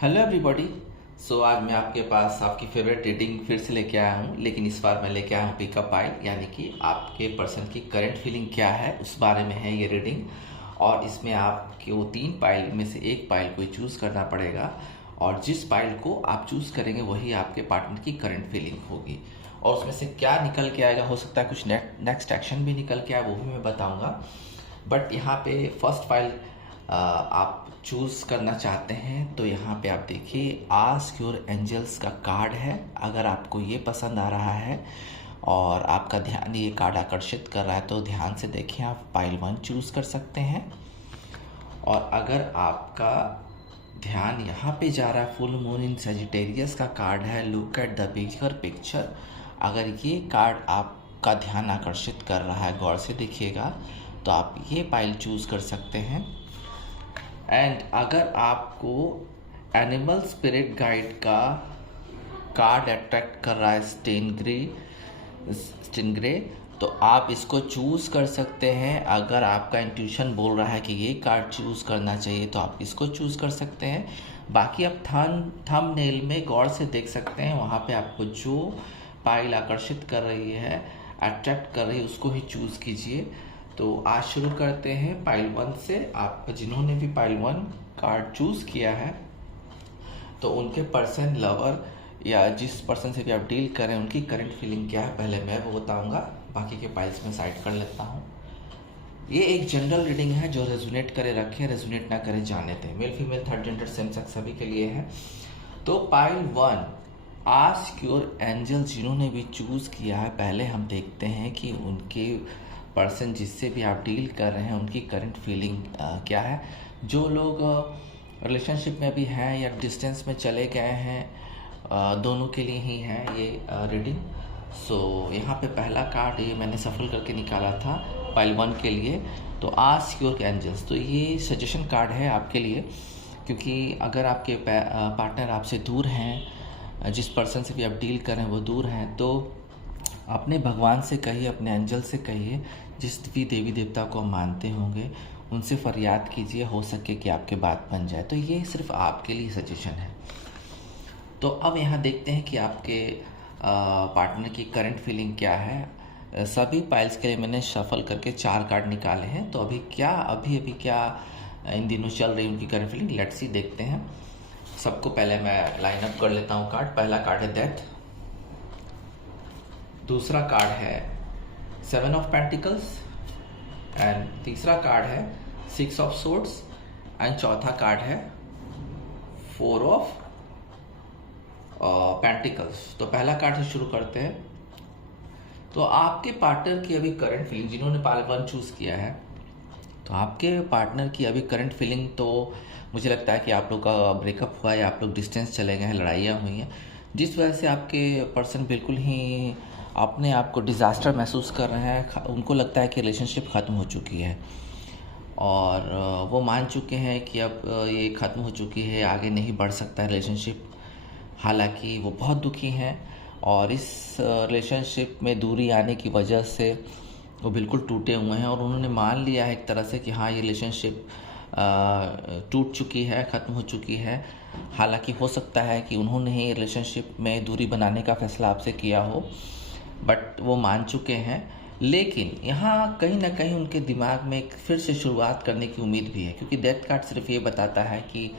Hello everybody. आज मैं आपके पास आपकी फेवरेट रीडिंग फिर से लेके आया हूँ, लेकिन इस बार मैं लेके आया हूँ पिकअप आइल, यानी कि आपके पर्सन की करंट फीलिंग क्या है उस बारे में है ये रीडिंग। और इसमें आपके वो 3 पाइल में से एक पाइल को चूज़ करना पड़ेगा, और जिस पाइल को आप चूज़ करेंगे वही आपके पार्टनर की करंट फीलिंग होगी। और उसमें से क्या निकल के आएगा, हो सकता है कुछ नेक्स्ट एक्शन भी निकल के आए, वो भी मैं बताऊँगा। बट यहाँ पे फर्स्ट फाइल आप चूज़ करना चाहते हैं तो यहाँ पे आप देखिए आस्क योर एंजल्स का कार्ड है। अगर आपको ये पसंद आ रहा है और आपका ध्यान ये कार्ड आकर्षित कर रहा है तो ध्यान से देखिए, आप पाइल 1 चूज़ कर सकते हैं। और अगर आपका ध्यान यहाँ पे जा रहा है, फुल मून इन सेजिटेरियस का कार्ड है, look at the bigger picture. अगर ये कार्ड आपका ध्यान आकर्षित कर रहा है, गौर से देखिएगा, तो आप ये पाइल चूज़ कर सकते हैं। एंड अगर आपको एनिमल स्पिरिट गाइड का कार्ड अट्रैक्ट कर रहा है, स्टिंग्रे, तो आप इसको चूज़ कर सकते हैं। अगर आपका इंट्यूशन बोल रहा है कि ये कार्ड चूज़ करना चाहिए तो आप इसको चूज़ कर सकते हैं। बाकी आप थंबनेल में गौर से देख सकते हैं, वहाँ पे आपको जो पाइल आकर्षित कर रही है, अट्रैक्ट कर रही है, उसको ही चूज़ कीजिए। तो आज शुरू करते हैं पाइल 1 से। आप जिन्होंने भी पाइल 1 कार्ड चूज़ किया है तो उनके पर्सन, लवर या जिस पर्सन से भी आप डील कर रहे हैं, उनकी करंट फीलिंग क्या है पहले मैं वो बताऊंगा, बाकी के पाइल्स में साइड कर लेता हूँ। ये एक जनरल रीडिंग है, जो रेजोनेट करे रखे, रेजोनेट ना करे जाने दें। Male female third gender same sex सभी के लिए है। तो पाइल 1 आस्क योर एंजल, जिन्होंने भी चूज़ किया है, पहले हम देखते हैं कि उनके पर्सन जिससे भी आप डील कर रहे हैं उनकी करंट फीलिंग क्या है। जो लोग रिलेशनशिप में भी हैं या डिस्टेंस में चले गए हैं, दोनों के लिए ही है ये रीडिंग। यहाँ पे पहला कार्ड ये मैंने सफल करके निकाला था पाइल 1 के लिए। तो आस्क योर एंजल्स, तो ये सजेशन कार्ड है आपके लिए, क्योंकि अगर आपके पार्टनर आपसे दूर हैं, जिस पर्सन से भी आप डील कर रहे हैं वो दूर हैं, तो अपने भगवान से कहिए, अपने एंजल से कहिए, जिस भी देवी देवता को मानते होंगे उनसे फरियाद कीजिए, हो सके कि आपके बात बन जाए। तो ये सिर्फ आपके लिए सजेशन है। तो अब यहाँ देखते हैं कि आपके पार्टनर की करंट फीलिंग क्या है। सभी पाइल्स के लिए मैंने शफल करके 4 कार्ड निकाले हैं। तो अभी क्या इन दिनों चल रही उनकी करंट फीलिंग, लेट्स सी, देखते हैं। सबको पहले मैं लाइन अप कर लेता हूँ कार्ड। पहला कार्ड है डेथ, दूसरा कार्ड है 7 ऑफ पेंटिकल्स, एंड तीसरा कार्ड है 6 ऑफ सोर्ड्स, एंड चौथा कार्ड है 4 ऑफ पेंटिकल्स। तो पहला कार्ड से शुरू करते हैं। तो आपके पार्टनर की अभी करंट फीलिंग, जिन्होंने पाइल 1 चूज़ किया है, तो आपके पार्टनर की अभी करंट फीलिंग, तो मुझे लगता है कि आप लोग का ब्रेकअप हुआ है, आप लोग डिस्टेंस चले गए हैं, लड़ाइयाँ हुई हैं, जिस वजह से आपके पर्सन बिल्कुल ही अपने आप को डिज़ास्टर महसूस कर रहे हैं। उनको लगता है कि रिलेशनशिप ख़त्म हो चुकी है, और वो मान चुके हैं कि अब ये ख़त्म हो चुकी है, आगे नहीं बढ़ सकता है रिलेशनशिप। हालांकि वो बहुत दुखी हैं, और इस रिलेशनशिप में दूरी आने की वजह से वो बिल्कुल टूटे हुए हैं, और उन्होंने मान लिया है एक तरह से कि हाँ, ये रिलेशनशिप टूट चुकी है, ख़त्म हो चुकी है। हालांकि हो सकता है कि उन्होंने ही रिलेशनशिप में दूरी बनाने का फ़ैसला आपसे किया हो, बट वो मान चुके हैं। लेकिन यहाँ कहीं ना कहीं उनके दिमाग में एक फिर से शुरुआत करने की उम्मीद भी है, क्योंकि डेथ कार्ड सिर्फ ये बताता है कि,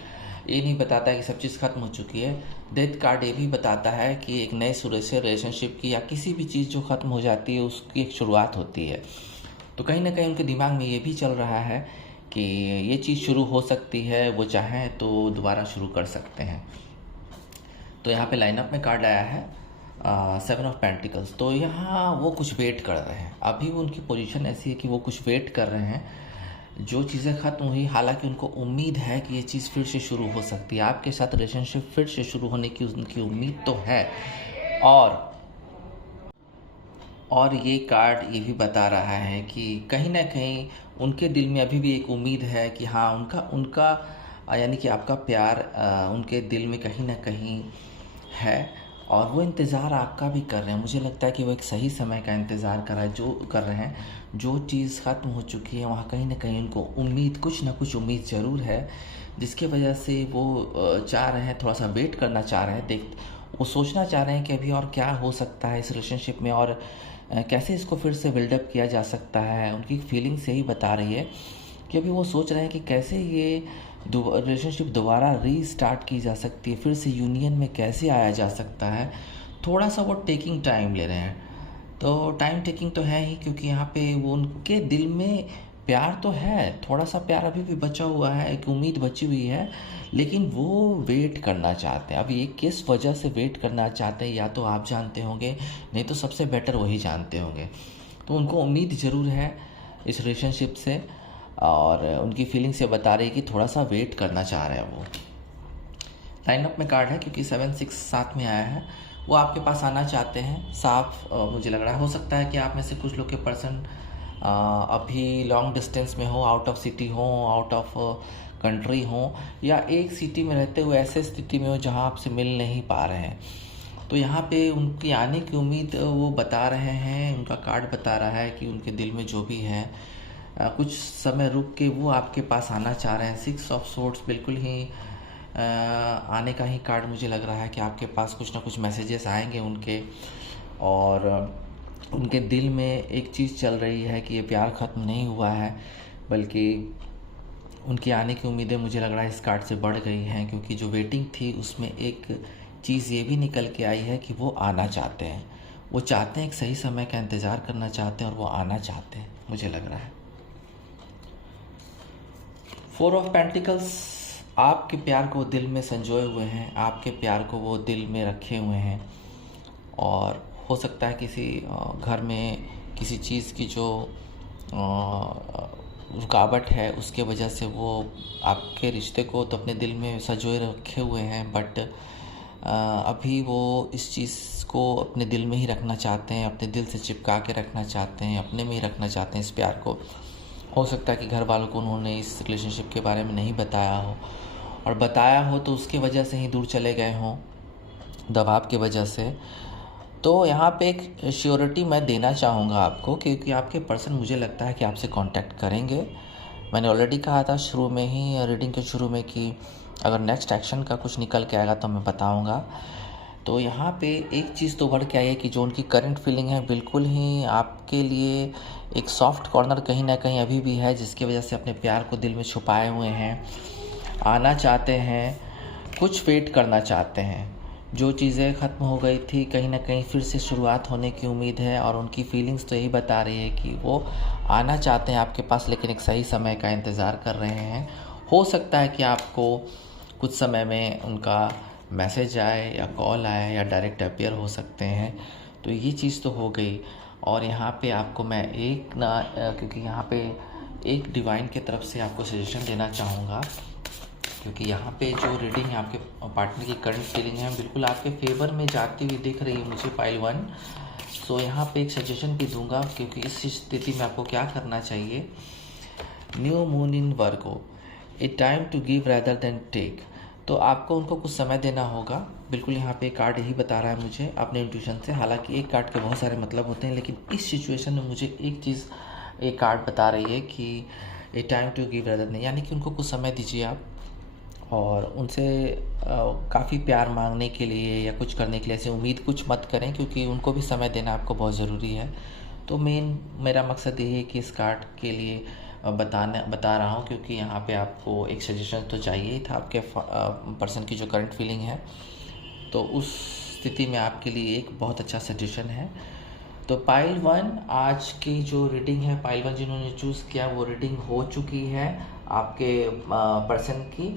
ये नहीं बताता है कि सब चीज़ ख़त्म हो चुकी है। डेथ कार्ड ये भी बताता है कि एक नए सिरे से रिलेशनशिप की या किसी भी चीज़ जो ख़त्म हो जाती है उसकी एक शुरुआत होती है। तो कहीं ना कहीं उनके दिमाग में ये भी चल रहा है कि ये चीज़ शुरू हो सकती है, वो चाहें तो दोबारा शुरू कर सकते हैं। तो यहाँ पे लाइनअप में कार्ड आया है 7 ऑफ पेंटिकल्स। तो यहाँ वो कुछ वेट कर रहे हैं। अभी उनकी पोजीशन ऐसी है कि वो कुछ वेट कर रहे हैं, जो चीज़ें ख़त्म हुई, हालांकि उनको उम्मीद है कि ये चीज़ फिर से शुरू हो सकती है, आपके साथ रिलेशनशिप फिर से शुरू होने की उनकी उम्मीद तो है। और ये कार्ड ये भी बता रहा है कि कहीं ना कहीं उनके दिल में अभी भी एक उम्मीद है कि हाँ, उनका यानी कि आपका प्यार उनके दिल में कहीं ना कहीं है, और वो इंतज़ार आपका भी कर रहे हैं। मुझे लगता है कि वो एक सही समय का इंतज़ार कर रहे हैं। जो चीज़ ख़त्म हो चुकी है वहाँ कहीं ना कहीं उनको उम्मीद, कुछ ना कुछ उम्मीद ज़रूर है। जिसके वजह से वो चाह रहे हैं, थोड़ा सा वेट करना चाह रहे हैं, वो सोचना चाह रहे हैं कि अभी और क्या हो सकता है इस रिलेशनशिप में, और कैसे इसको फिर से बिल्डअप किया जा सकता है। उनकी फीलिंग्स यही बता रही है कि अभी वो सोच रहे हैं कि कैसे ये रिलेशनशिप दोबारा रीस्टार्ट की जा सकती है, फिर से यूनियन में कैसे आया जा सकता है। थोड़ा सा वो टेकिंग टाइम ले रहे हैं। तो टाइम टेकिंग तो है ही, क्योंकि यहाँ पे वो उनके दिल में प्यार तो है, थोड़ा सा प्यार अभी भी बचा हुआ है, एक उम्मीद बची हुई है, लेकिन वो वेट करना चाहते हैं। अब ये किस वजह से वेट करना चाहते हैं या तो आप जानते होंगे, नहीं तो सबसे बेटर वही जानते होंगे। तो उनको उम्मीद ज़रूर है इस रिलेशनशिप से, और उनकी फीलिंग से बता रही है कि थोड़ा सा वेट करना चाह रहे हैं वो। लाइनअप में कार्ड है क्योंकि 7-6 साथ में आया है। वो आपके पास आना चाहते हैं, साफ मुझे लग रहा है। हो सकता है कि आप में से कुछ लोग के पर्सन अभी लॉन्ग डिस्टेंस में हो, आउट ऑफ सिटी हो, आउट ऑफ कंट्री हो, या एक सिटी में रहते हुए ऐसे स्थिति में हो जहां आपसे मिल नहीं पा रहे हैं। तो यहाँ पे उनकी आने की उम्मीद वो बता रहे हैं, उनका कार्ड बता रहा है कि उनके दिल में जो भी है, कुछ समय रुक के वो आपके पास आना चाह रहे हैं। 6 ऑफ सोर्ड्स बिल्कुल ही आने का ही कार्ड मुझे लग रहा है कि आपके पास कुछ ना कुछ मैसेजेस आएंगे उनके, और उनके दिल में एक चीज़ चल रही है कि ये प्यार ख़त्म नहीं हुआ है, बल्कि उनकी आने की उम्मीदें मुझे लग रहा है इस कार्ड से बढ़ गई हैं, क्योंकि जो वेटिंग थी उसमें एक चीज़ ये भी निकल के आई है कि वो आना चाहते हैं। वो चाहते हैं, एक सही समय का इंतज़ार करना चाहते हैं, और वो आना चाहते हैं मुझे लग रहा है। 4 ऑफ पेंटिकल्स, आपके प्यार को दिल में संजोए हुए हैं, आपके प्यार को वो दिल में रखे हुए हैं, और हो सकता है किसी घर में किसी चीज़ की जो रुकावट है उसके वजह से वो आपके रिश्ते को तो अपने दिल में संजोए रखे हुए हैं, बट अभी वो इस चीज़ को अपने दिल में ही रखना चाहते हैं, अपने दिल से चिपका के रखना चाहते हैं, अपने में ही रखना चाहते हैं इस प्यार को। हो सकता है कि घर वालों को उन्होंने इस रिलेशनशिप के बारे में नहीं बताया हो, और बताया हो तो उसके वजह से ही दूर चले गए हों, दबाव की वजह से। तो यहाँ पे एक श्योरिटी मैं देना चाहूँगा आपको, क्योंकि आपके पर्सन मुझे लगता है कि आपसे कांटेक्ट करेंगे। मैंने ऑलरेडी कहा था शुरू में ही, रीडिंग के शुरू में, कि अगर नेक्स्ट एक्शन का कुछ निकल के आएगा तो मैं बताऊँगा। तो यहाँ पे एक चीज़ तो बढ़ के आई है कि जो उनकी करंट फीलिंग है बिल्कुल ही आपके लिए एक सॉफ्ट कॉर्नर कहीं ना कहीं अभी भी है, जिसकी वजह से अपने प्यार को दिल में छुपाए हुए हैं, आना चाहते हैं, कुछ वेट करना चाहते हैं। जो चीज़ें ख़त्म हो गई थी कहीं ना कहीं फिर से शुरुआत होने की उम्मीद है, और उनकी फीलिंग्स तो यही बता रही है कि वो आना चाहते हैं आपके पास, लेकिन एक सही समय का इंतज़ार कर रहे हैं। हो सकता है कि आपको कुछ समय में उनका मैसेज आए या कॉल आए या डायरेक्ट अपीयर हो सकते हैं। तो ये चीज़ तो हो गई। और यहाँ पे आपको मैं एक ना, क्योंकि यहाँ पे एक डिवाइन की तरफ से आपको सजेशन देना चाहूँगा, क्योंकि यहाँ पे जो रीडिंग है आपके पार्टनर की करंट फीलिंग है बिल्कुल आपके फेवर में जाती हुई दिख रही है मुझे, पाइल 1। सो यहाँ पे एक सजेशन भी दूंगा, क्योंकि इस स्थिति में आपको क्या करना चाहिए। New moon in Virgo, a time to give rather than take. तो आपको उनको कुछ समय देना होगा, बिल्कुल यहाँ पे कार्ड यही बता रहा है मुझे अपने इंट्यूशन से। हालांकि एक कार्ड के बहुत सारे मतलब होते हैं, लेकिन इस सिचुएशन में मुझे एक चीज़ एक कार्ड बता रही है कि a time to give rather than, यानी कि उनको कुछ समय दीजिए आप, और उनसे काफ़ी प्यार मांगने के लिए या कुछ करने के लिए ऐसे उम्मीद कुछ मत करें, क्योंकि उनको भी समय देना आपको बहुत ज़रूरी है। तो मेरा मकसद यही है कि इस कार्ड के लिए बता रहा हूँ, क्योंकि यहाँ पे आपको एक सजेशन तो चाहिए ही था आपके पर्सन की जो करंट फीलिंग है। तो उस स्थिति में आपके लिए एक बहुत अच्छा सजेशन है। तो पाइल 1 आज की जो रीडिंग है, पाइल 1 जिन्होंने चूज़ किया वो रीडिंग हो चुकी है आपके पर्सन की।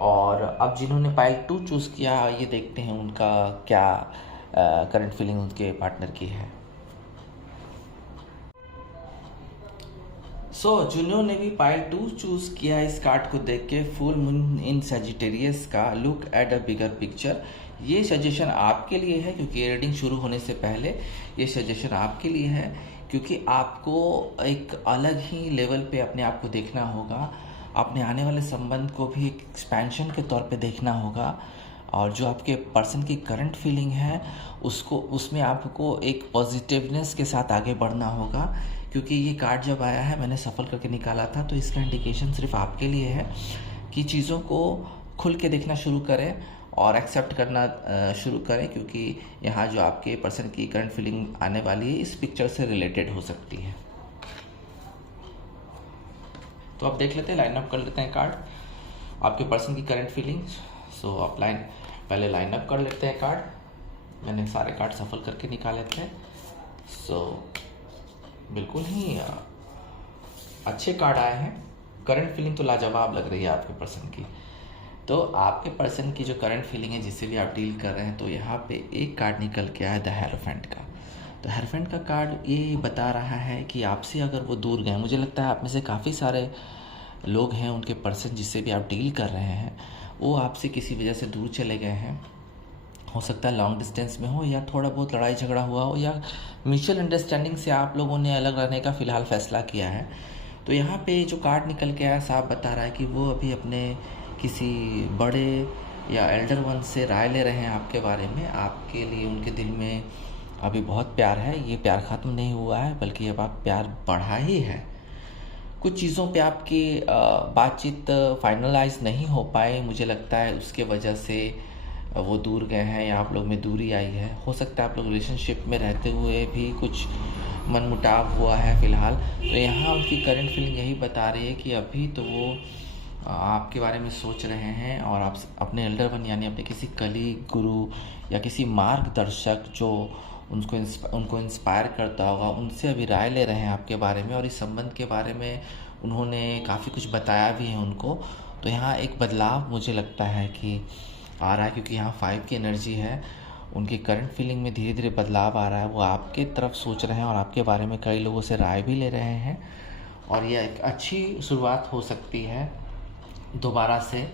और अब जिन्होंने पाइल 2 चूज़ किया, ये देखते हैं उनका क्या करंट फीलिंग उनके पार्टनर की है। जिन्होंने भी पाइल 2 चूज़ किया, इस कार्ड को देख के, फुल मून इन सजिटेरियस का look at a bigger picture, ये सजेशन आपके लिए है। क्योंकि रीडिंग शुरू होने से पहले ये सजेशन आपके लिए है, क्योंकि आपको एक अलग ही लेवल पे अपने आप को देखना होगा, अपने आने वाले संबंध को भी एक एक्सपेंशन के तौर पे देखना होगा, और जो आपके पर्सन की करंट फीलिंग है उसमें आपको एक पॉजिटिवनेस के साथ आगे बढ़ना होगा। क्योंकि ये कार्ड जब आया है मैंने सफल करके निकाला था, तो इसका इंडिकेशन सिर्फ आपके लिए है। कि चीज़ों को खुल के देखना शुरू करें और एक्सेप्ट करना शुरू करें, क्योंकि यहाँ जो आपके पर्सन की करंट फीलिंग आने वाली है इस पिक्चर से रिलेटेड हो सकती है। तो आप देख लेते हैं, लाइन अप कर लेते हैं कार्ड आपके पर्सन की करंट फीलिंग्स। सो आप पहले लाइन अप कर लेते हैं कार्ड। मैंने सारे कार्ड सफल करके निकाले थे। सो बिल्कुल ही अच्छे कार्ड आए हैं। करंट फीलिंग तो लाजवाब लग रही है आपके पर्सन की। तो आपके पर्सन की जो करंट फीलिंग है जिससे भी आप डील कर रहे हैं, तो यहाँ पे एक कार्ड निकल के आया द हेरोफेंट का। तो हेरोफेंट का कार्ड ये बता रहा है कि आपसे अगर वो दूर गए, मुझे लगता है आप में से काफ़ी सारे लोग हैं, उनके पर्सन जिससे भी आप डील कर रहे हैं वो आपसे किसी वजह से दूर चले गए हैं। हो सकता है लॉन्ग डिस्टेंस में हो, या थोड़ा बहुत लड़ाई झगड़ा हुआ हो, या म्यूचुअल अंडरस्टैंडिंग से आप लोगों ने अलग रहने का फ़िलहाल फ़ैसला किया है। तो यहाँ पे जो कार्ड निकल के आया साफ बता रहा है कि वो अभी अपने किसी बड़े या एल्डर वन से राय ले रहे हैं आपके बारे में। आपके लिए उनके दिल में अभी बहुत प्यार है। ये प्यार ख़त्म नहीं हुआ है, बल्कि अब आप प्यार बढ़ा ही है। कुछ चीज़ों पे आपकी बातचीत फाइनलाइज नहीं हो पाए, मुझे लगता है उसके वजह से वो दूर गए हैं या आप लोग में दूरी आई है। हो सकता है आप लोग रिलेशनशिप में रहते हुए भी कुछ मनमुटाव हुआ है फ़िलहाल। तो यहाँ उनकी करंट फीलिंग यही बता रही है कि अभी तो वो आपके बारे में सोच रहे हैं, और आप अपने एल्डर वन यानी अपने किसी कलीग, गुरु या किसी मार्गदर्शक जो उनको इंस्पायर करता होगा, उनसे अभी राय ले रहे हैं आपके बारे में। और इस संबंध के बारे में उन्होंने काफ़ी कुछ बताया भी है उनको। तो यहाँ एक बदलाव मुझे लगता है कि आ रहा है, क्योंकि यहाँ 5 की एनर्जी है। उनकी करंट फीलिंग में धीरे धीरे बदलाव आ रहा है। वो आपके तरफ सोच रहे हैं और आपके बारे में कई लोगों से राय भी ले रहे हैं, और यह एक अच्छी शुरुआत हो सकती है। दोबारा से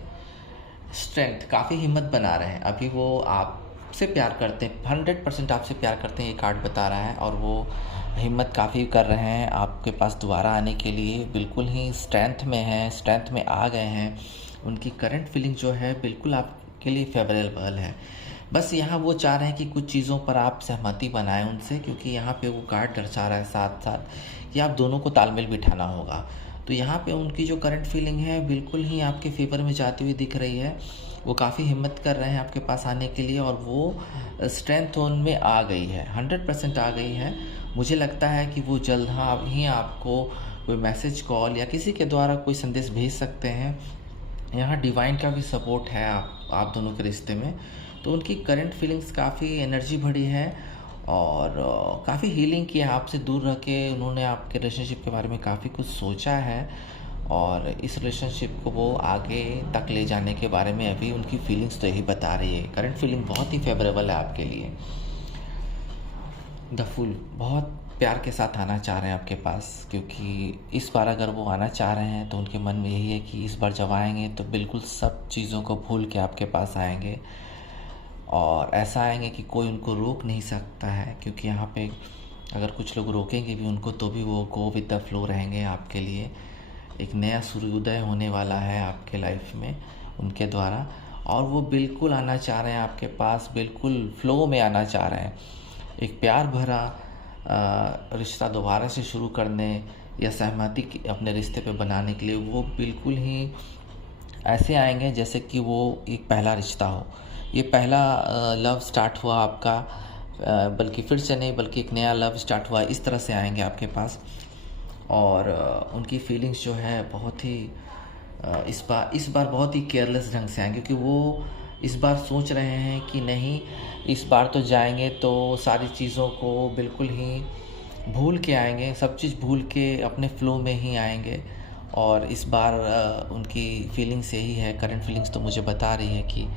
स्ट्रेंथ, काफ़ी हिम्मत बना रहे हैं। अभी वो आपसे प्यार करते हैं, 100% आपसे प्यार करते हैं, ये कार्ड बता रहा है। और वो हिम्मत काफ़ी कर रहे हैं आपके पास दोबारा आने के लिए। बिल्कुल ही स्ट्रेंथ में हैं, स्ट्रेंथ में आ गए हैं। उनकी करंट फीलिंग जो है बिल्कुल आपके लिए फेवरेबल है। बस यहाँ वो चाह रहे हैं कि कुछ चीज़ों पर आप सहमति बनाएं उनसे, क्योंकि यहाँ पे वो कार्ड दर्शा रहा है साथ साथ कि आप दोनों को तालमेल बिठाना होगा। तो यहाँ पे उनकी जो करंट फीलिंग है बिल्कुल ही आपके फेवर में जाती हुई दिख रही है। वो काफ़ी हिम्मत कर रहे हैं आपके पास आने के लिए, और वो स्ट्रेंथ उनमें आ गई है, 100% आ गई है। मुझे लगता है कि वो जल्द ही आपको कोई मैसेज, कॉल या किसी के द्वारा कोई संदेश भेज सकते हैं। यहाँ डिवाइन का भी सपोर्ट है आप दोनों के रिश्ते में। तो उनकी करंट फीलिंग्स काफ़ी एनर्जी भरी है, और काफ़ी हीलिंग की है। आपसे दूर रह के उन्होंने आपके रिलेशनशिप के बारे में काफ़ी कुछ सोचा है, और इस रिलेशनशिप को वो आगे तक ले जाने के बारे में अभी उनकी फीलिंग्स तो यही बता रही है। करंट फीलिंग बहुत ही फेवरेबल है आपके लिए। द फूल बहुत प्यार के साथ आना चाह रहे हैं आपके पास, क्योंकि इस बार अगर वो आना चाह रहे हैं तो उनके मन में यही है कि इस बार जब आएंगे तो बिल्कुल सब चीज़ों को भूल के आपके पास आएंगे, और ऐसा आएंगे कि कोई उनको रोक नहीं सकता है। क्योंकि यहाँ पे अगर कुछ लोग रोकेंगे भी उनको, तो भी वो गो विद द फ्लो रहेंगे आपके लिए। एक नया सूर्योदय होने वाला है आपके लाइफ में उनके द्वारा, और वो बिल्कुल आना चाह रहे हैं आपके पास, बिल्कुल फ्लो में आना चाह रहे हैं। एक प्यार भरा रिश्ता दोबारा से शुरू करने या सहमति अपने रिश्ते पे बनाने के लिए वो बिल्कुल ही ऐसे आएंगे जैसे कि वो एक पहला रिश्ता हो। ये पहला लव स्टार्ट हुआ आपका, बल्कि फिर से नहीं, बल्कि एक नया लव स्टार्ट हुआ, इस तरह से आएंगे आपके पास। और उनकी फीलिंग्स जो है बहुत ही इस बार बहुत ही केयरलेस ढंग से आएंगे, क्योंकि वो इस बार सोच रहे हैं कि नहीं, इस बार तो जाएंगे तो सारी चीज़ों को बिल्कुल ही भूल के आएंगे, सब चीज़ भूल के अपने फ़्लो में ही आएंगे। और इस बार उनकी फीलिंग्स यही है, करंट फीलिंग्स तो मुझे बता रही है कि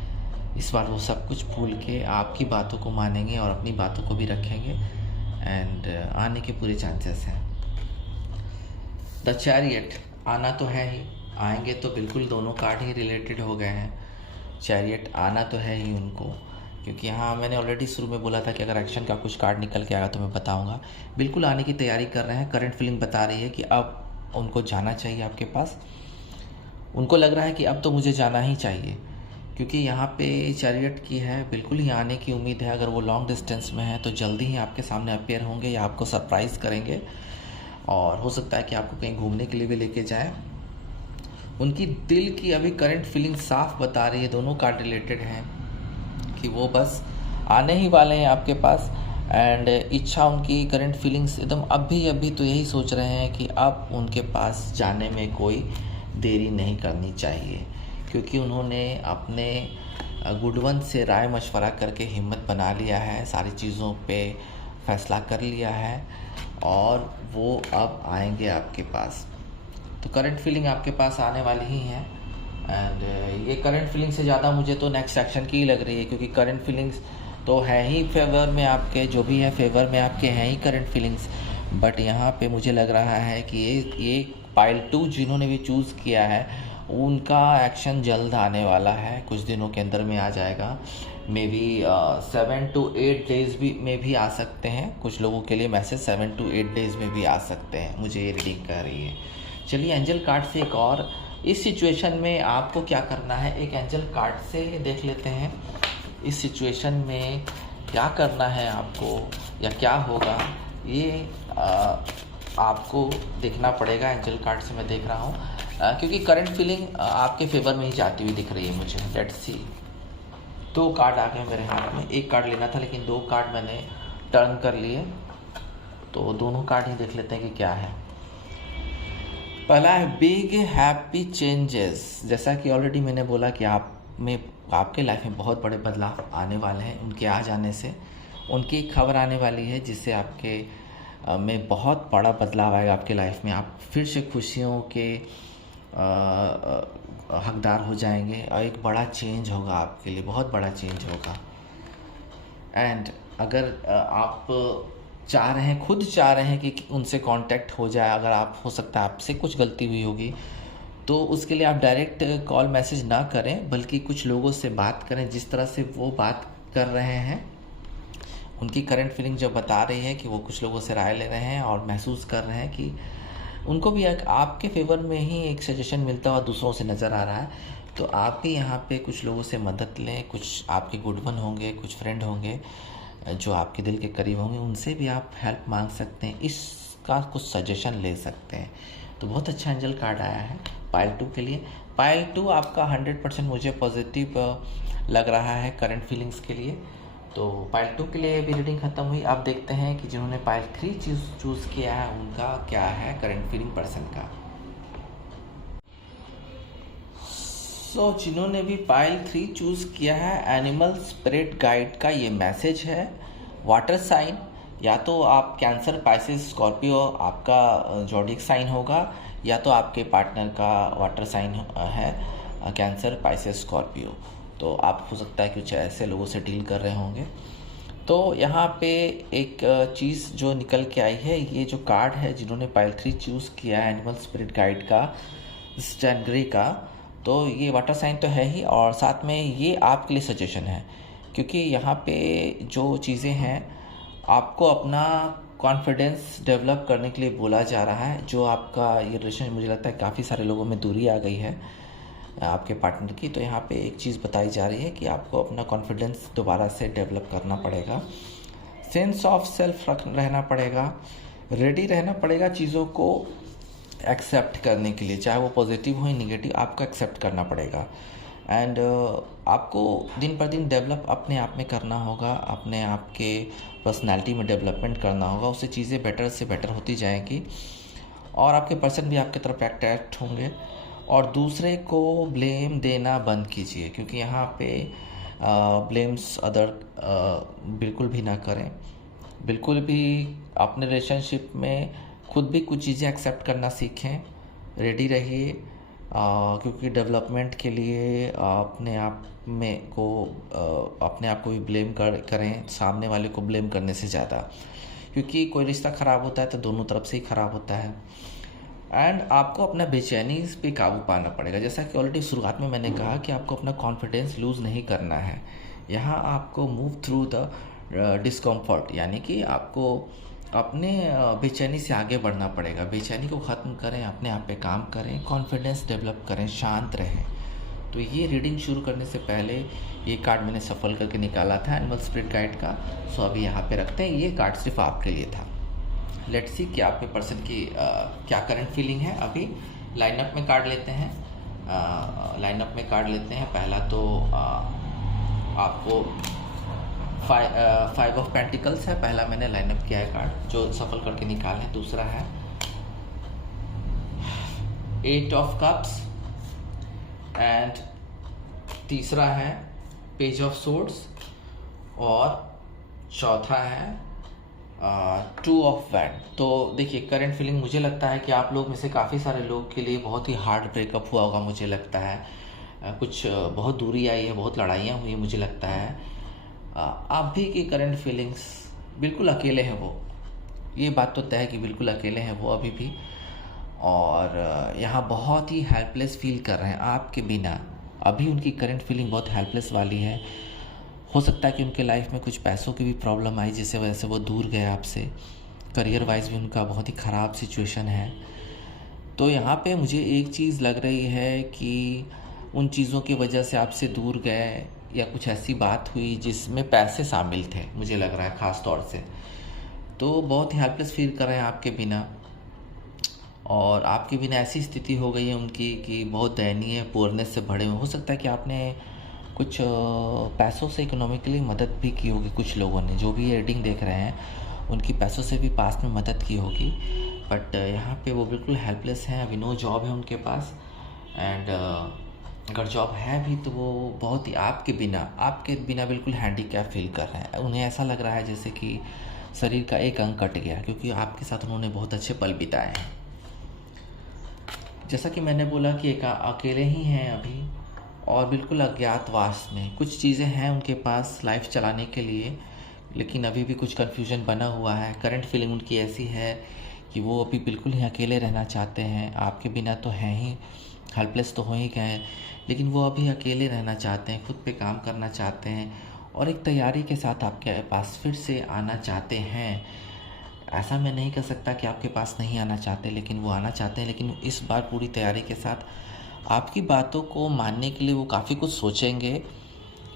इस बार वो सब कुछ भूल के आपकी बातों को मानेंगे और अपनी बातों को भी रखेंगे, एंड आने के पूरे चांसेस हैं। द चैरियट आना तो है ही, आएंगे तो बिल्कुल दोनों कार्ड ही रिलेटेड हो गए हैं। चैरियट आना तो है ही उनको, क्योंकि यहाँ मैंने ऑलरेडी शुरू में बोला था कि अगर एक्शन का कुछ कार्ड निकल के आएगा तो मैं बताऊंगा। बिल्कुल आने की तैयारी कर रहे हैं। करंट फीलिंग बता रही है कि अब उनको जाना चाहिए आपके पास। उनको लग रहा है कि अब तो मुझे जाना ही चाहिए, क्योंकि यहाँ पे चैरियट की है, बिल्कुल ही आने की उम्मीद है। अगर वो लॉन्ग डिस्टेंस में है तो जल्दी ही आपके सामने अपीयर होंगे या आपको सरप्राइज़ करेंगे, और हो सकता है कि आपको कहीं घूमने के लिए भी लेके जाएं। उनकी दिल की अभी करंट फीलिंग साफ बता रही है, दोनों कार्ड रिलेटेड हैं, कि वो बस आने ही वाले हैं आपके पास। एंड इच्छा उनकी करंट फीलिंग्स एकदम अभी तो यही सोच रहे हैं कि अब उनके पास जाने में कोई देरी नहीं करनी चाहिए, क्योंकि उन्होंने अपने गुड वन से राय मशवरा करके हिम्मत बना लिया है, सारी चीज़ों पे फैसला कर लिया है और वो अब आएंगे आपके पास। तो करंट फीलिंग आपके पास आने वाली ही है। एंड ये करंट फीलिंग से ज़्यादा मुझे तो नेक्स्ट एक्शन की ही लग रही है, क्योंकि करंट फीलिंग्स तो है ही फेवर में आपके, जो भी है फेवर में आपके हैं ही करंट फीलिंग्स। बट यहाँ पे मुझे लग रहा है कि ये पाइल 2 जिन्होंने भी चूज़ किया है उनका एक्शन जल्द आने वाला है, कुछ दिनों के अंदर में आ जाएगा। मे बी 7 to 8 डेज़ में भी आ सकते हैं, कुछ लोगों के लिए मैसेज 7 to 8 डेज़ में भी आ सकते हैं, मुझे ये रीडिंग कह रही है। चलिए एंजल कार्ड से एक और, इस सिचुएशन में आपको क्या करना है, एक एंजल कार्ड से देख लेते हैं। इस सिचुएशन में क्या करना है आपको या क्या होगा, ये आपको देखना पड़ेगा। एंजल कार्ड से मैं देख रहा हूँ, क्योंकि करंट फीलिंग आपके फेवर में ही जाती हुई दिख रही है मुझे। लेट्स सी, 2 कार्ड आ गए मेरे हाथ में, एक कार्ड लेना था लेकिन 2 कार्ड मैंने टर्न कर लिए, तो दोनों कार्ड ही देख लेते हैं कि क्या है। पहला है बिग हैप्पी चेंजेस। जैसा कि ऑलरेडी मैंने बोला कि आपके लाइफ में बहुत बड़े बदलाव आने वाले हैं, उनके आ जाने से उनकी खबर आने वाली है जिससे आपके में बहुत बड़ा बदलाव आएगा आपके लाइफ में। आप फिर से खुशियों के हकदार हो जाएंगे और एक बड़ा चेंज होगा आपके लिए, बहुत बड़ा चेंज होगा। एंड अगर आप चाह रहे हैं, खुद चाह रहे हैं कि उनसे कांटेक्ट हो जाए, अगर आप हो सकता है आपसे कुछ गलती हुई होगी, तो उसके लिए आप डायरेक्ट कॉल मैसेज ना करें, बल्कि कुछ लोगों से बात करें जिस तरह से वो बात कर रहे हैं। उनकी करंट फीलिंग जब बता रही है कि वो कुछ लोगों से राय ले रहे हैं और महसूस कर रहे हैं कि उनको भी आपके फेवर में ही एक सजेशन मिलता हुआ दूसरों से नज़र आ रहा है, तो आप भी यहाँ पे कुछ लोगों से मदद लें। कुछ आपके गुड वन होंगे, कुछ फ्रेंड होंगे जो आपके दिल के करीब होंगे, उनसे भी आप हेल्प मांग सकते हैं, इसका कुछ सजेशन ले सकते हैं। तो बहुत अच्छा एंजल कार्ड आया है पाइल 2 के लिए। पाइल 2 आपका 100% मुझे पॉजिटिव लग रहा है करंट फीलिंग्स के लिए। तो पाइल 2 के लिए भी रीडिंग ख़त्म हुई। अब देखते हैं कि जिन्होंने पाइल 3 चूज़ किया है उनका क्या है करंट फीलिंग पर्सन का। सो जिन्होंने भी पाइल 3 चूज़ किया है, एनिमल स्पिरिट गाइड का ये मैसेज है। वाटर साइन, या तो आप कैंसर, पाइसेस, स्कॉर्पियो आपका ज़ोडिएक साइन होगा, या तो आपके पार्टनर का वाटर साइन है कैंसर, पाइसेस, स्कॉर्पियो। तो आप हो सकता है कुछ ऐसे लोगों से डील कर रहे होंगे। तो यहाँ पे एक चीज़ जो निकल के आई है, ये जो कार्ड है जिन्होंने पाइल 3 चूज़ किया है एनिमल स्पिरिट गाइड का, स्टैन ग्रे का, तो ये वाटर साइन तो है ही, और साथ में ये आपके लिए सजेशन है, क्योंकि यहाँ पे जो चीज़ें हैं आपको अपना कॉन्फिडेंस डेवलप करने के लिए बोला जा रहा है। जो आपका ये रिलेशन, मुझे लगता है काफ़ी सारे लोगों में दूरी आ गई है आपके पार्टनर की, तो यहाँ पे एक चीज़ बताई जा रही है कि आपको अपना कॉन्फिडेंस दोबारा से डेवलप करना पड़ेगा, सेंस ऑफ सेल्फ रहना पड़ेगा, रेडी रहना पड़ेगा चीज़ों को एक्सेप्ट करने के लिए, चाहे वो पॉजिटिव हो या निगेटिव, आपको एक्सेप्ट करना पड़ेगा। एंड आपको दिन पर दिन डेवलप अपने आप में करना होगा, अपने आप के पर्सनालिटी में डेवलपमेंट करना होगा, उससे चीज़ें बेटर से बेटर होती जाएंगी और आपके पर्सन भी आपकी तरफ अट्रैक्ट होंगे। और दूसरे को ब्लेम देना बंद कीजिए, क्योंकि यहाँ पे ब्लेम्स अदर बिल्कुल भी ना करें। बिल्कुल भी अपने रिलेशनशिप में खुद भी कुछ चीज़ें एक्सेप्ट करना सीखें, रेडी रहिए, क्योंकि डेवलपमेंट के लिए अपने आप को भी ब्लेम करें, सामने वाले को ब्लेम करने से ज़्यादा, क्योंकि कोई रिश्ता ख़राब होता है तो दोनों तरफ से ही ख़राब होता है। एंड आपको अपना बेचैनी पे काबू पाना पड़ेगा। जैसा कि ऑलरेडी शुरुआत में मैंने कहा कि आपको अपना कॉन्फिडेंस लूज़ नहीं करना है। यहाँ आपको मूव थ्रू द डिस्कम्फर्ट, यानी कि आपको अपने बेचैनी से आगे बढ़ना पड़ेगा। बेचैनी को ख़त्म करें, अपने आप पे काम करें, कॉन्फिडेंस डेवलप करें, शांत रहें। तो ये रीडिंग शुरू करने से पहले ये कार्ड मैंने सफल करके निकाला था एनिमल स्पिरिट गाइड का, सो अभी यहाँ पे रखते हैं। ये कार्ड सिर्फ आपके लिए था। लेट्स सी कि आपके पर्सन की क्या करंट फीलिंग है। अभी लाइनअप में कार्ड लेते हैं। लाइनअप में कार्ड लेते हैं। पहला तो आपको 5 ऑफ पेंटिकल्स है, पहला मैंने लाइनअप किया है कार्ड जो सफल करके निकाले। दूसरा है 8 ऑफ कप्स एंड तीसरा है पेज ऑफ सोर्ड्स और चौथा है 2 ऑफ वैंड। तो देखिए करंट फीलिंग मुझे लगता है कि आप लोग में से काफ़ी सारे लोग के लिए बहुत ही हार्ड ब्रेकअप हुआ होगा। मुझे लगता है कुछ बहुत दूरी आई है, बहुत लड़ाइयाँ हुई, मुझे लगता है आप भी की करंट फीलिंग्स बिल्कुल अकेले हैं वो, ये बात तो तय है कि बिल्कुल अकेले हैं वो अभी भी, और यहाँ बहुत ही हेल्पलेस फील कर रहे हैं आपके बिना। अभी उनकी करंट फीलिंग बहुत हेल्पलेस वाली है। हो सकता है कि उनके लाइफ में कुछ पैसों की भी प्रॉब्लम आई जिससे वजह से वो दूर गए आपसे। करियर वाइज भी उनका बहुत ही ख़राब सिचुएशन है। तो यहाँ पे मुझे एक चीज़ लग रही है कि उन चीज़ों की वजह से आपसे दूर गए या कुछ ऐसी बात हुई जिसमें पैसे शामिल थे, मुझे लग रहा है ख़ास तौर से। तो बहुत ही हेल्पलेस फील कर रहे हैं आपके बिना, और आपके बिना ऐसी स्थिति हो गई है उनकी कि बहुत दयनीय, पुअरनेस से भरे हुए। हो सकता है कि आपने कुछ पैसों से इकोनॉमिकली मदद भी की होगी, कुछ लोगों ने जो भी ये रीडिंग देख रहे हैं उनकी पैसों से भी पास में मदद की होगी। बट यहाँ पे वो बिल्कुल हेल्पलेस हैं। अभी नो जॉब है उनके पास, एंड अगर जॉब है भी तो वो बहुत ही आपके बिना बिल्कुल हैंडीकैप फील कर रहे हैं। उन्हें ऐसा लग रहा है जैसे कि शरीर का एक अंग कट गया, क्योंकि आपके साथ उन्होंने बहुत अच्छे पल बिताए हैं। जैसा कि मैंने बोला कि एक अकेले ही हैं अभी, और बिल्कुल अज्ञातवास में। कुछ चीज़ें हैं उनके पास लाइफ चलाने के लिए, लेकिन अभी भी कुछ कन्फ्यूजन बना हुआ है। करंट फीलिंग उनकी ऐसी है कि वो अभी बिल्कुल ही अकेले रहना चाहते हैं। आपके बिना तो हैं ही, हेल्पलेस तो हो ही गए हैं, लेकिन वो अभी अकेले रहना चाहते हैं, खुद पे काम करना चाहते हैं, और एक तैयारी के साथ आपके पास फिर से आना चाहते हैं। ऐसा मैं नहीं कह सकता कि आपके पास नहीं आना चाहते, लेकिन वो आना चाहते हैं, लेकिन इस बार पूरी तैयारी के साथ। आपकी बातों को मानने के लिए वो काफ़ी कुछ सोचेंगे,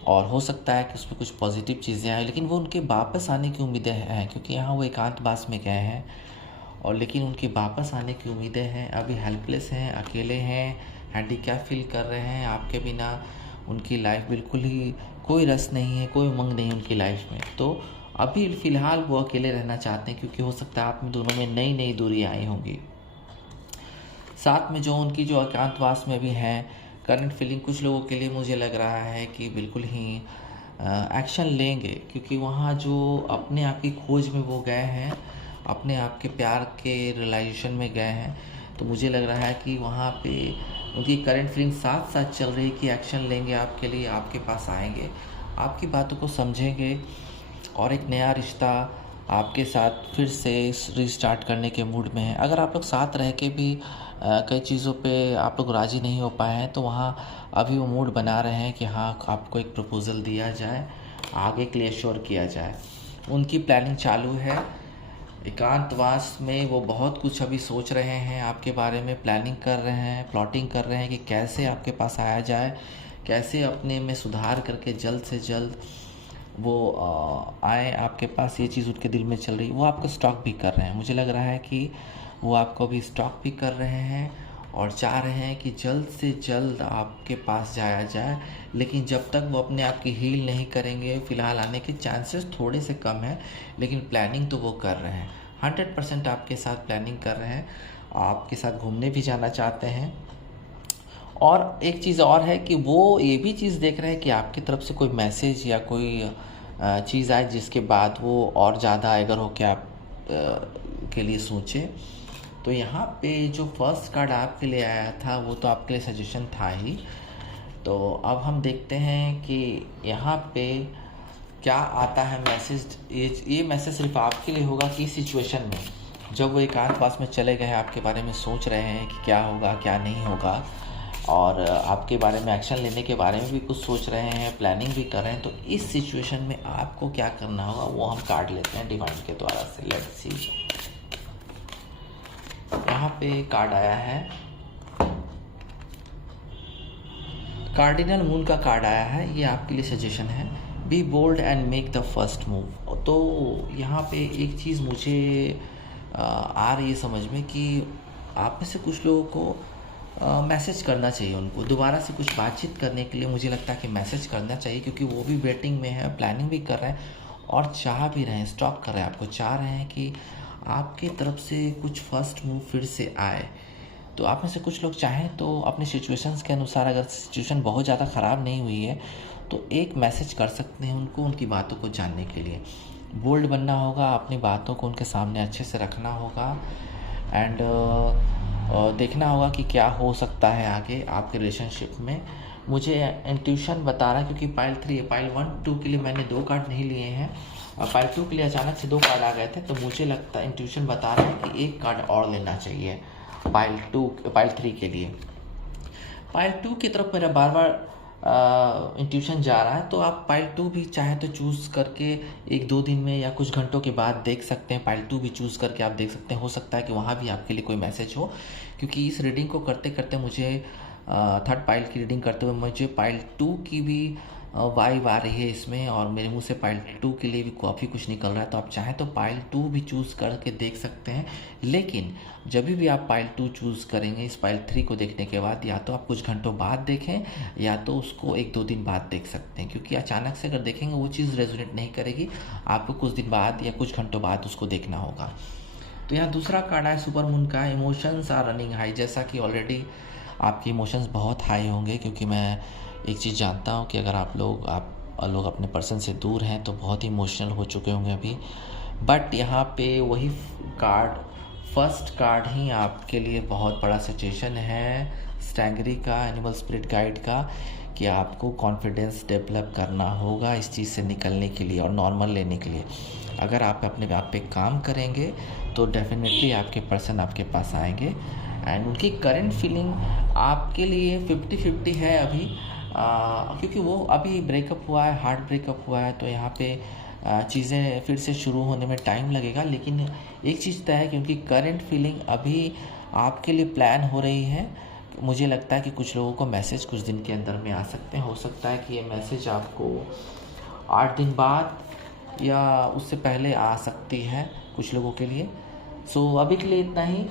और हो सकता है कि उसमें कुछ पॉजिटिव चीज़ें आएँ, लेकिन वो उनके वापस आने की उम्मीदें हैं, क्योंकि यहाँ वो एकांतवास में गए हैं, और लेकिन उनके वापस आने की उम्मीदें हैं। अभी हेल्पलेस हैं, अकेले हैं, हैंडीकैप फील कर रहे हैं आपके बिना। उनकी लाइफ बिल्कुल ही कोई रस नहीं है, कोई उमंग नहीं उनकी लाइफ में। तो अभी फ़िलहाल वो अकेले रहना चाहते हैं, क्योंकि हो सकता है आप में दोनों में नई नई दूरी आई होंगी। साथ में जो उनकी जो एकांतवास में भी हैं, करंट फीलिंग कुछ लोगों के लिए मुझे लग रहा है कि बिल्कुल ही एक्शन लेंगे, क्योंकि वहाँ जो अपने आप की खोज में वो गए हैं, अपने आप के प्यार के रियलाइजेशन में गए हैं। तो मुझे लग रहा है कि वहाँ पे उनकी करंट फीलिंग साथ साथ चल रही है कि एक्शन लेंगे आपके लिए, आपके पास आएंगे, आपकी बातों को समझेंगे, और एक नया रिश्ता आपके साथ फिर से रिस्टार्ट करने के मूड में है। अगर आप लोग साथ रह के भी कई चीज़ों पे आप लोग राज़ी नहीं हो पाए हैं, तो वहाँ अभी वो मूड बना रहे हैं कि हाँ आपको एक प्रपोज़ल दिया जाए, आगे के लिए श्योर किया जाए। उनकी प्लानिंग चालू है। एकांतवास में वो बहुत कुछ अभी सोच रहे हैं आपके बारे में, प्लानिंग कर रहे हैं, प्लॉटिंग कर रहे हैं कि कैसे आपके पास आया जाए, कैसे अपने में सुधार करके जल्द से जल्द वो आए आपके पास। ये चीज़ उनके दिल में चल रही है। वो आपको स्टॉक भी कर रहे हैं, मुझे लग रहा है कि वो आपको भी स्टॉक भी कर रहे हैं, और चाह रहे हैं कि जल्द से जल्द आपके पास जाया जाए। लेकिन जब तक वो अपने आप की हील नहीं करेंगे, फ़िलहाल आने के चांसेस थोड़े से कम हैं, लेकिन प्लानिंग तो वो कर रहे हैं। 100% आपके साथ प्लानिंग कर रहे हैं, आपके साथ घूमने भी जाना चाहते हैं। और एक चीज़ और है कि वो ये भी चीज़ देख रहे हैं कि आपकी तरफ से कोई मैसेज या कोई चीज़ आए जिसके बाद वो और ज़्यादा एगर हो के आप के लिए सोचें। तो यहाँ पे जो फर्स्ट कार्ड आपके लिए आया था वो तो आपके लिए सजेशन था ही। तो अब हम देखते हैं कि यहाँ पे क्या आता है मैसेज। ये मैसेज सिर्फ आपके लिए होगा कि इस सिचुएशन में जब वो एकांतवास में चले गए, आपके बारे में सोच रहे हैं कि क्या होगा क्या नहीं होगा, और आपके बारे में एक्शन लेने के बारे में भी कुछ सोच रहे हैं, प्लानिंग भी कर रहे हैं। तो इस सिचुएशन में आपको क्या करना होगा वो हम कार्ड लेते हैं डिवाइन के द्वारा से। Let's see. यहाँ पे कार्ड आया है, कार्डिनल मून का कार्ड आया है। ये आपके लिए सजेशन है, be bold and make the first move. तो यहाँ पे एक चीज़ मुझे आ रही है समझ में कि आप में से कुछ लोगों को मैसेज करना चाहिए उनको दोबारा से कुछ बातचीत करने के लिए। मुझे लगता है कि मैसेज करना चाहिए, क्योंकि वो भी वेटिंग में है, प्लानिंग भी कर रहे हैं और चाह भी रहे हैं, स्टॉक कर रहे हैं आपको, चाह रहे हैं कि आपकी तरफ से कुछ फर्स्ट मूव फिर से आए। तो आप में से कुछ लोग चाहें तो अपने सिचुएशंस के अनुसार, अगर सिचुएशन बहुत ज़्यादा ख़राब नहीं हुई है तो एक मैसेज कर सकते हैं उनको, उनकी बातों को जानने के लिए। बोल्ड बनना होगा, अपनी बातों को उनके सामने अच्छे से रखना होगा एंड देखना होगा कि क्या हो सकता है आगे आपके रिलेशनशिप में। मुझे इंट्यूशन बता रहा है, क्योंकि पाइल 3 है, पाइल 1 2 के लिए मैंने 2 कार्ड नहीं लिए हैं और पाइल 2 के लिए अचानक से 2 कार्ड आ गए थे, तो मुझे लगता है इंट्यूशन बता रहा है कि एक कार्ड और लेना चाहिए पाइल 3 के लिए। पाइल 2 की तरफ मेरा बार बार इंट्यूशन जा रहा है, तो आप पाइल 2 भी चाहे तो चूज़ करके 1-2 दिन में या कुछ घंटों के बाद देख सकते हैं। पाइल 2 भी चूज़ करके आप देख सकते हैं, हो सकता है कि वहाँ भी आपके लिए कोई मैसेज हो, क्योंकि इस रीडिंग को करते करते मुझे थर्ड पाइल की रीडिंग करते हुए मुझे पाइल 2 की भी वाइब आ रही है इसमें, और मेरे मुंह से पाइल 2 के लिए भी काफ़ी कुछ निकल रहा है। तो आप चाहें तो पाइल 2 भी चूज़ करके देख सकते हैं, लेकिन जब भी आप पाइल 2 चूज़ करेंगे इस पाइल 3 को देखने के बाद, या तो आप कुछ घंटों बाद देखें या तो उसको 1-2 दिन बाद देख सकते हैं, क्योंकि अचानक से अगर देखेंगे वो चीज़ रेजोनेट नहीं करेगी, आपको कुछ दिन बाद या कुछ घंटों बाद उसको देखना होगा। तो यहाँ दूसरा कार्ड है सुपर मून का, इमोशंस आर रनिंग हाई। जैसा कि ऑलरेडी आपके इमोशंस बहुत हाई होंगे, क्योंकि मैं एक चीज़ जानता हूँ कि अगर आप लोग अपने पर्सन से दूर हैं तो बहुत ही इमोशनल हो चुके होंगे अभी। बट यहाँ पे वही कार्ड, फर्स्ट कार्ड ही आपके लिए बहुत बड़ा सिचुएशन है स्टैंगरी का, एनिमल स्पिरिट गाइड का, कि आपको कॉन्फिडेंस डेवलप करना होगा इस चीज़ से निकलने के लिए और नॉर्मल लेने के लिए। अगर आप अपने आप पे काम करेंगे तो डेफिनेटली आपके पर्सन आपके पास आएंगे एंड उनकी करंट फीलिंग आपके लिए 50-50 है अभी, क्योंकि वो अभी ब्रेकअप हुआ है, हार्ट ब्रेकअप हुआ है, तो यहाँ पे चीज़ें फिर से शुरू होने में टाइम लगेगा। लेकिन एक चीज़ तय है, क्योंकि करंट फीलिंग अभी आपके लिए प्लान हो रही है। मुझे लगता है कि कुछ लोगों को मैसेज कुछ दिन के अंदर में आ सकते हैं, हो सकता है कि ये मैसेज आपको 8 दिन बाद या उससे पहले आ सकती है कुछ लोगों के लिए। सो अभी के लिए इतना ही।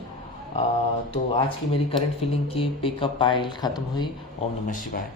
तो आज की मेरी करंट फीलिंग की पिकअप पाइल ख़त्म हुई। ओम नमः शिवाय।